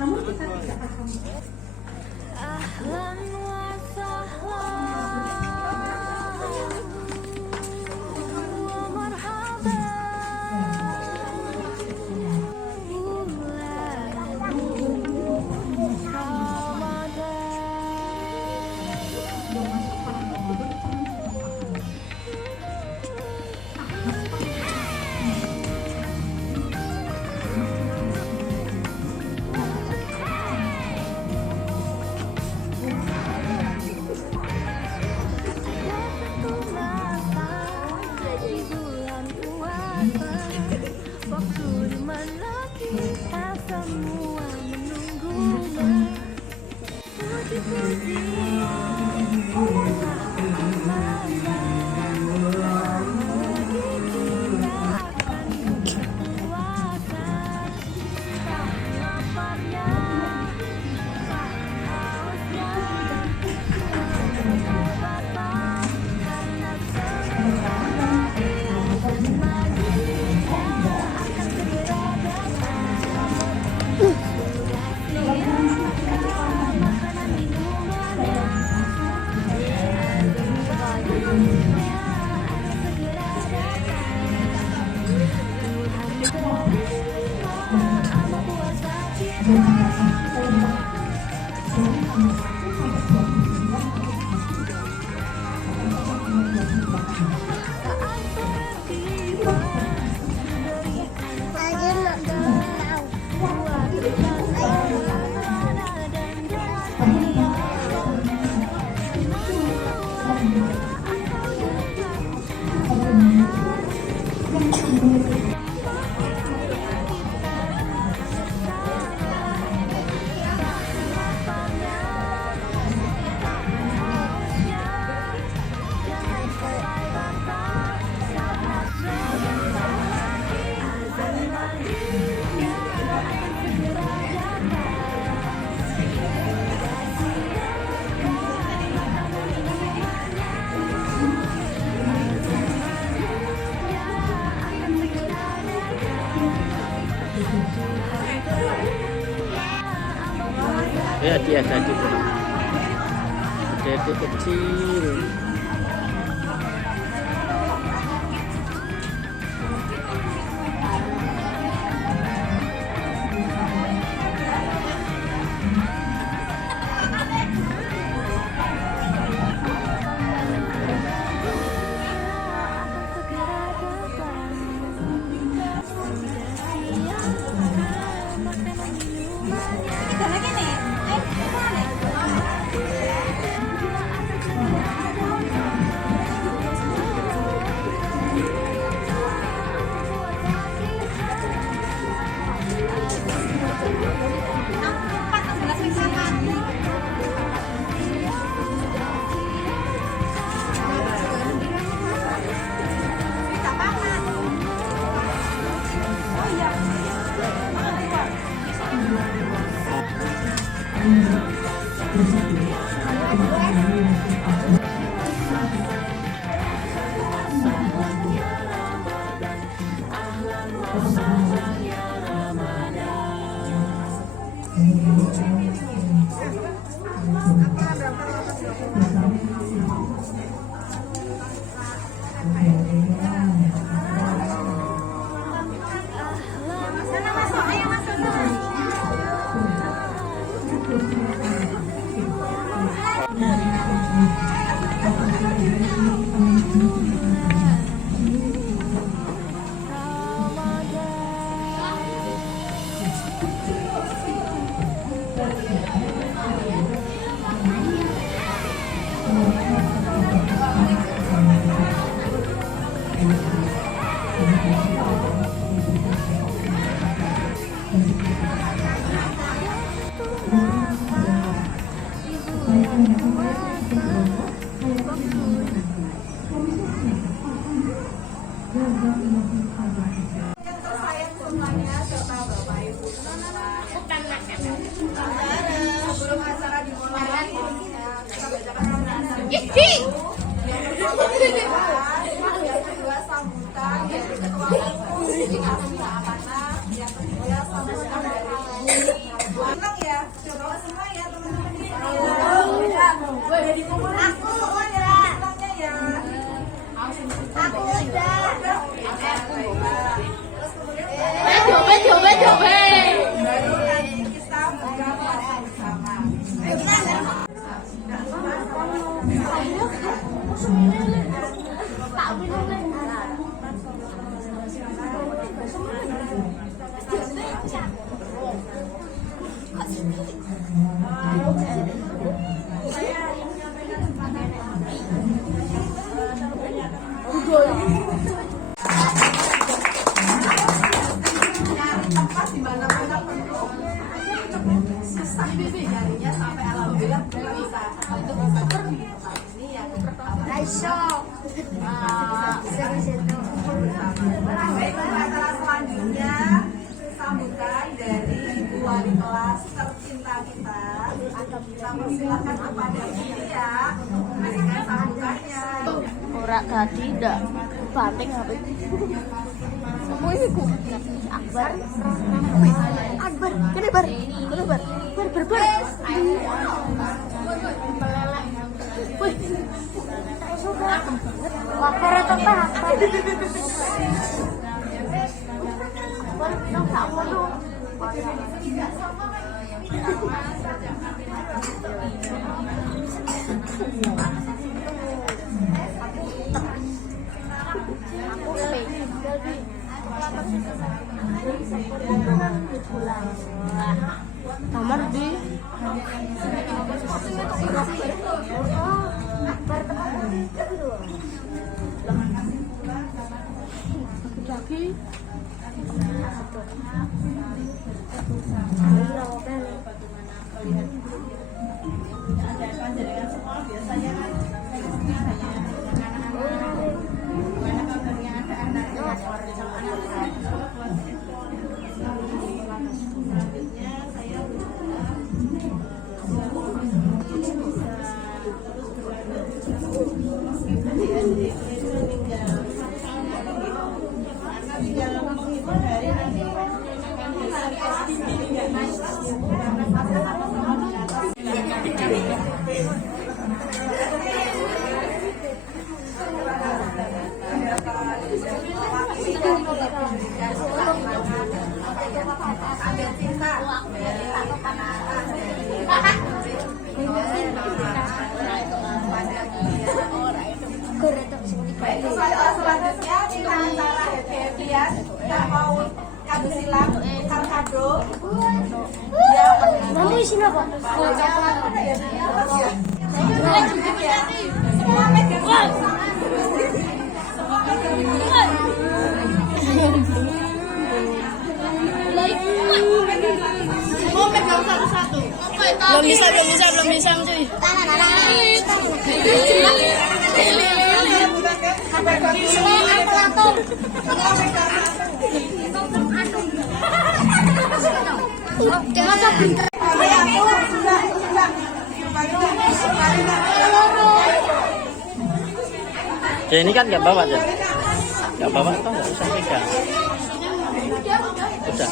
namun kita tidak paham. Ya, dia tadi ada kecil. Yang kedua sambutan dari Baru nanti kita buka puasa bersama. Tempat di mana-mana penuh. Susah nyarinya sampai alhamdulillah bisa. Itu bisa ini yang pertama. Baik, acara selanjutnya sambutan dari Ibu Wali kelas tercinta kita. Kita persilakan kepada Ibu ya untuk memberikan sambutannya. Ora tadi ndak banting apa itu? Semua ini ku Akbar. Akbar, kene bar. Kene bar. Bar. Wih. Lapor itu apa? Bar, nang tak perlu. Kamar di lagi selanjutnya kita acara happy-happyan. Kita mau kado silang, kado. Nanti isinya apa? Semua megang. Mau pegang satu-satu. Belum bisa cuy. Ya ini kan nggak bawa ya. Nggak bawa toh nggak usah pegang. Udah.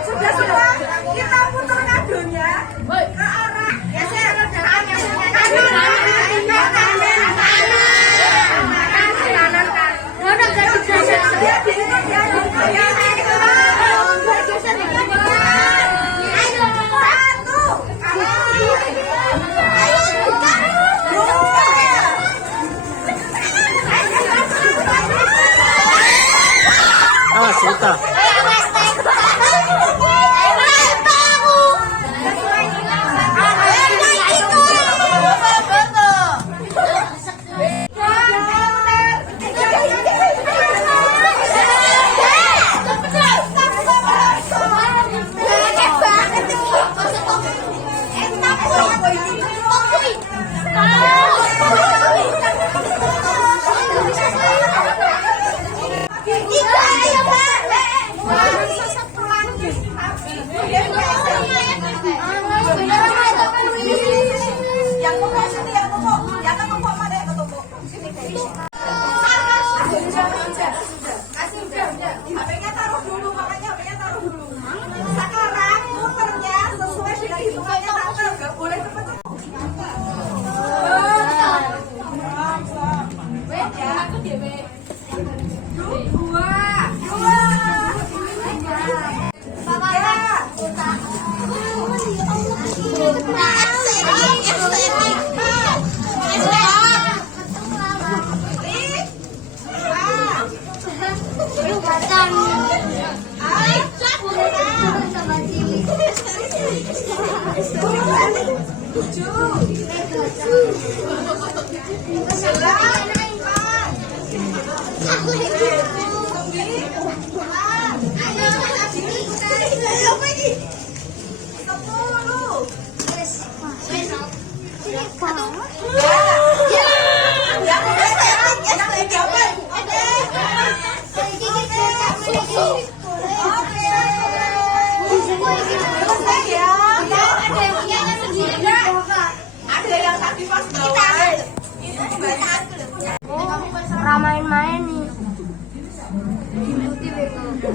Sudah, kita putar kadonya ke arah geser Ah,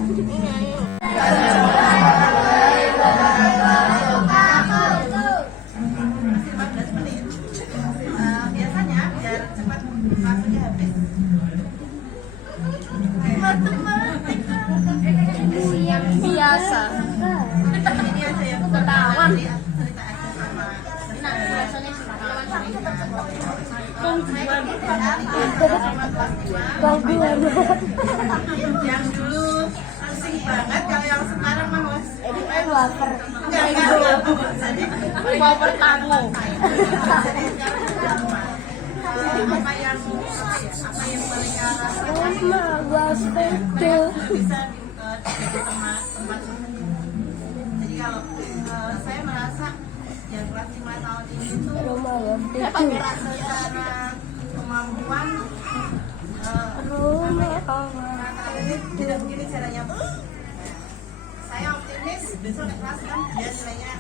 Biasanya biar cepat waktunya habis. Biasa. Ini aja yang Ketahuan. cerita aja sama yang dulu asing banget, kalau yang sekarang mah Mas. Wafer. Enggak. Jadi Wafer tango. apa yang mereka rasakan Wafer. bisa di tempat jadi kalau saya merasa yang kelas 5 tahun ini tuh secara kemampuan tidak begini caranya. Saya optimis besok kelas 6 dia nilainya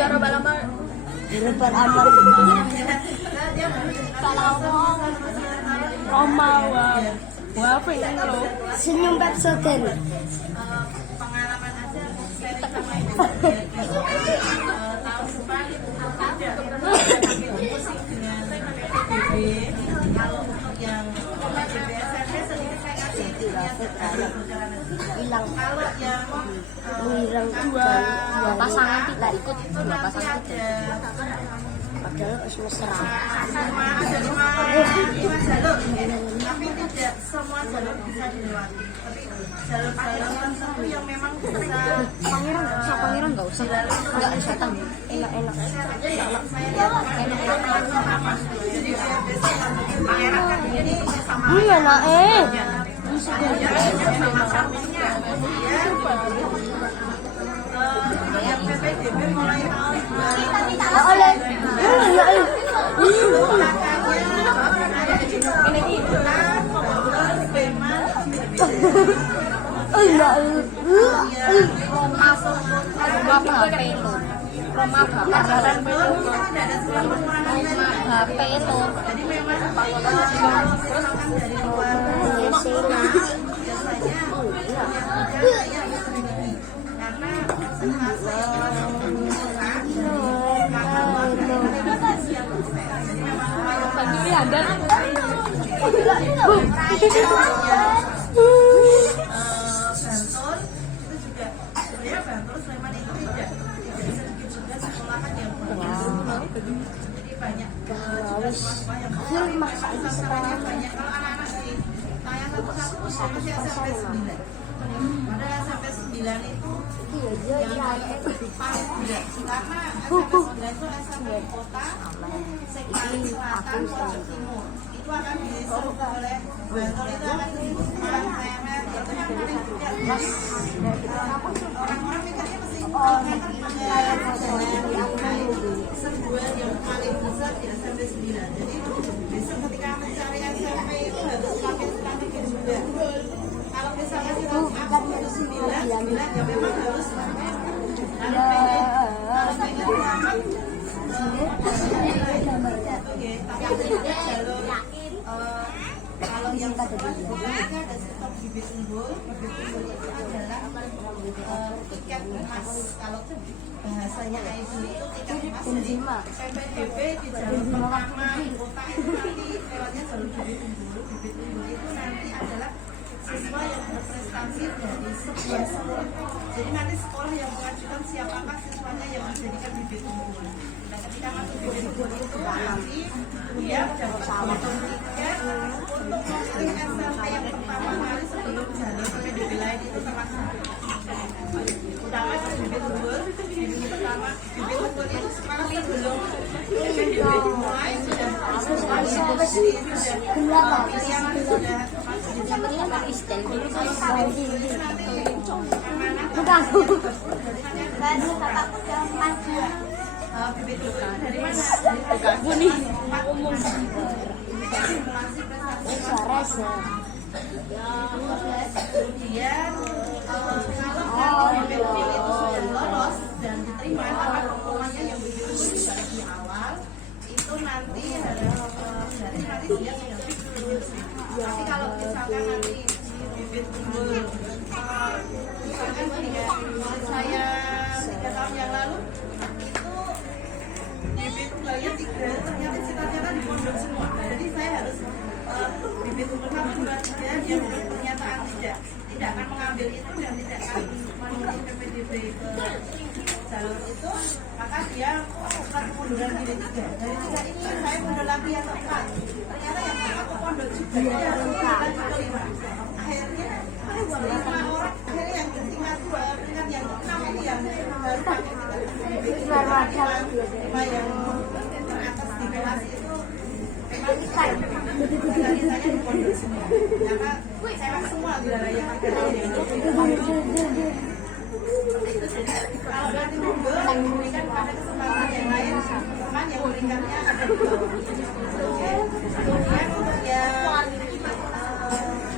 Juara balapan. Depan aman. Roma Wafer ini loh. Senyum Pepsoden. pengalaman aja saya sama ibu tahun depan tidak musik dengan PBB. Kalau untuk yang PBB SMP sedikit saya kasih Hilang. kalau yang Hilang dua pasangan tidak ikut. Dua pasangan tidak. Padahal mesra. ada lima jalur, tapi tidak semua jalur bisa dilewati. Tapi jalur-jalur tertentu yang memang bisa Pangeran nggak usah. Nggak usah tang. Enak. saya lihat enak. Jadi biar besok pangeran kan ini sama Iya nak sama kampusnya. Kemudian yang PPDB mulai tahun 2000. oleh. Bantul itu juga sebenarnya Bantul Sleman itu tidak sedikit juga sekolahan yang bagus. Jadi banyak sekolah-sekolah yang sasarannya banyak. Kalau anak-anak di tanya satu-satu masih SMP 9. Padahal SMP 9 itu yang paling mudah karena SMP 9 itu SMP kota, paling selatan, paling timur. Itu akan diserbu oleh Bantul, itu akan disebut Semarang Klemet. Itu yang paling mudah. Orang-orang mikirnya mesti sebuah yang paling besar di SMP 9. Jadi besok ketika mencari SMP itu harus pakai strategi juga. Kalau misalnya kita aku 9 ya memang harus kalau pengen selamat oke, tapi ada jalur kalau yang pokoknya ada stop bibit unggul. Bibit unggul itu adalah tiket emas. Kalau bahasanya IB itu tiket emas. Jadi PPDB di jalur pertama di kota itu nanti lewatnya jalur bibit unggul. Bibit unggul itu nanti adalah siswa yang berprestasi dari sebuah sekolah. Jadi nanti sekolah yang mengajukan siapakah siswanya yang menjadikan bibit unggul. Nah, ketika masuk bibit unggul itu nanti dia dapat potong tiket untuk memilih SMP yang pertama kali sebelum jalur PPDB lain itu terlaksana. Utama bibit unggul, bibit pertama, bibit unggul itu sekarang sebelum PPDB dimulai sudah pilihan sudah bibit unggul dari mana? Aku nih Umum. Kemudian kalau bibit unggul itu sudah lolos dan diterima karena pengumumannya yang begitu baik di awal, itu nanti nanti dia sudah Tapi kalau misalkan nanti bibit unggul, misalkan saya 3 tahun yang lalu itu bibit unggulnya 3, ternyata cita-cita di pondok semua. Jadi saya harus bibit unggul 1, 2, 3 dia belum pernyataan tidak akan mengambil itu dan tidak akan menuntut PPDB ke jalur itu, maka dia bukan kemunduran diri 3. Dari 3 ini saya mundur lagi yang keempat. Ternyata yang keempat ke pondok juga, jadi harus mundur lagi ke 5. Akhirnya 5 orang, akhirnya yang tinggal 2, tinggal yang 6 ini yang baru pakai bibit unggul 5 yang teratas di kelas itu memang sisanya di pondok semua. Karena cewek semua wilayah ada kalau nanti mundur diberikan pada kesempatan yang lain, teman yang peringkatnya ada di bawah. Kemudian untuk yang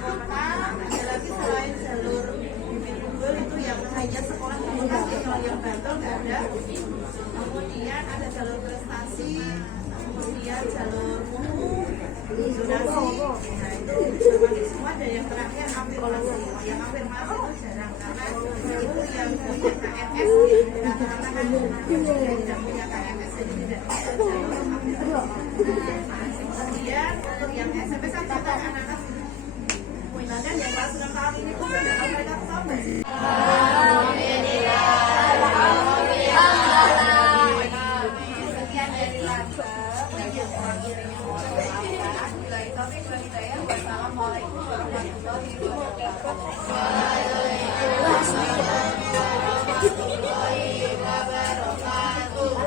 kota ada lagi selain jalur bibit unggul itu yang hanya sekolah komunikasi, kalau yang Bantul nggak ada. Kemudian ada jalur prestasi, kemudian jalur mutu, zonasi. Nah itu termasuk semua. Dan yang terakhir hampir masih, yang hampir masih itu jarang karena itu yang punya KMS rata-rata kan tidak punya KMS, jadi tidak bisa jalur hampir. Kemudian untuk yang SMP kan kita anak-anak bahkan yang kelas 6 tahun ini pun tidak akan mereka tahu nggak sih? Sekian dari Lanta. Wassalamualaikum warahmatullahi wabarakatuh.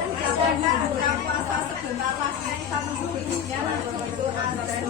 Buka puasa sebentar lagi kita tunggu ibunya itu azan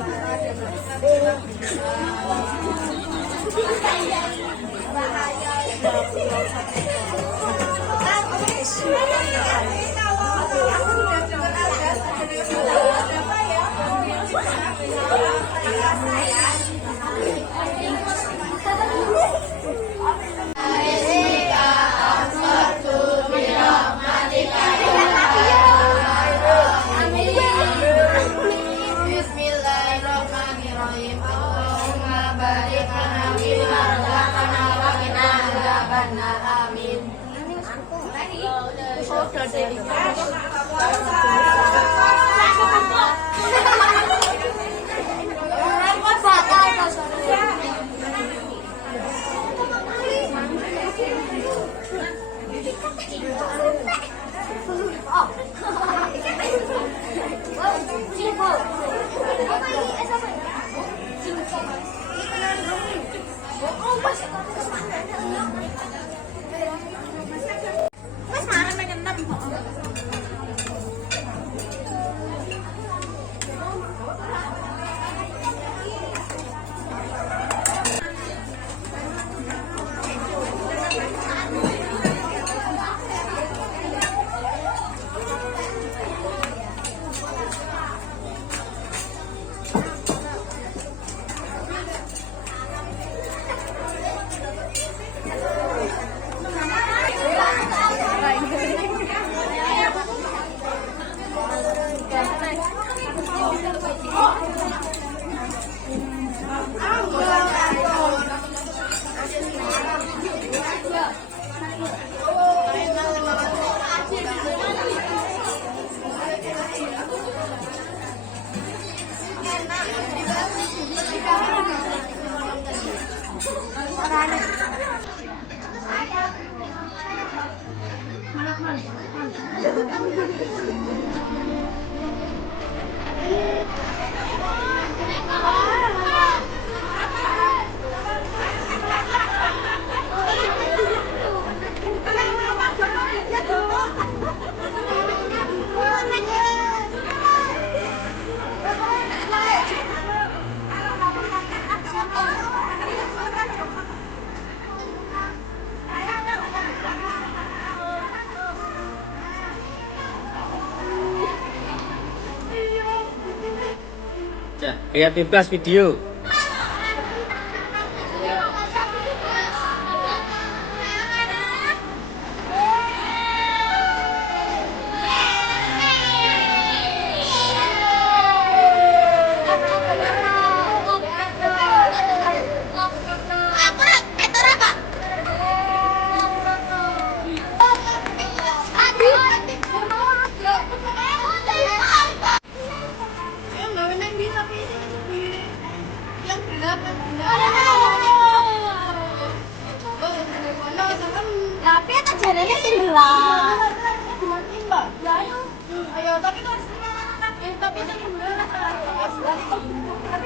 Bismillahirrahmanirrahim. Allahumma barik lana fi ma razaqtana wa qina adzabannar. Amin. Lihat bebas video. Nenek sebelah. Ayo, tapi itu harus tapi itu sebelah. Tapi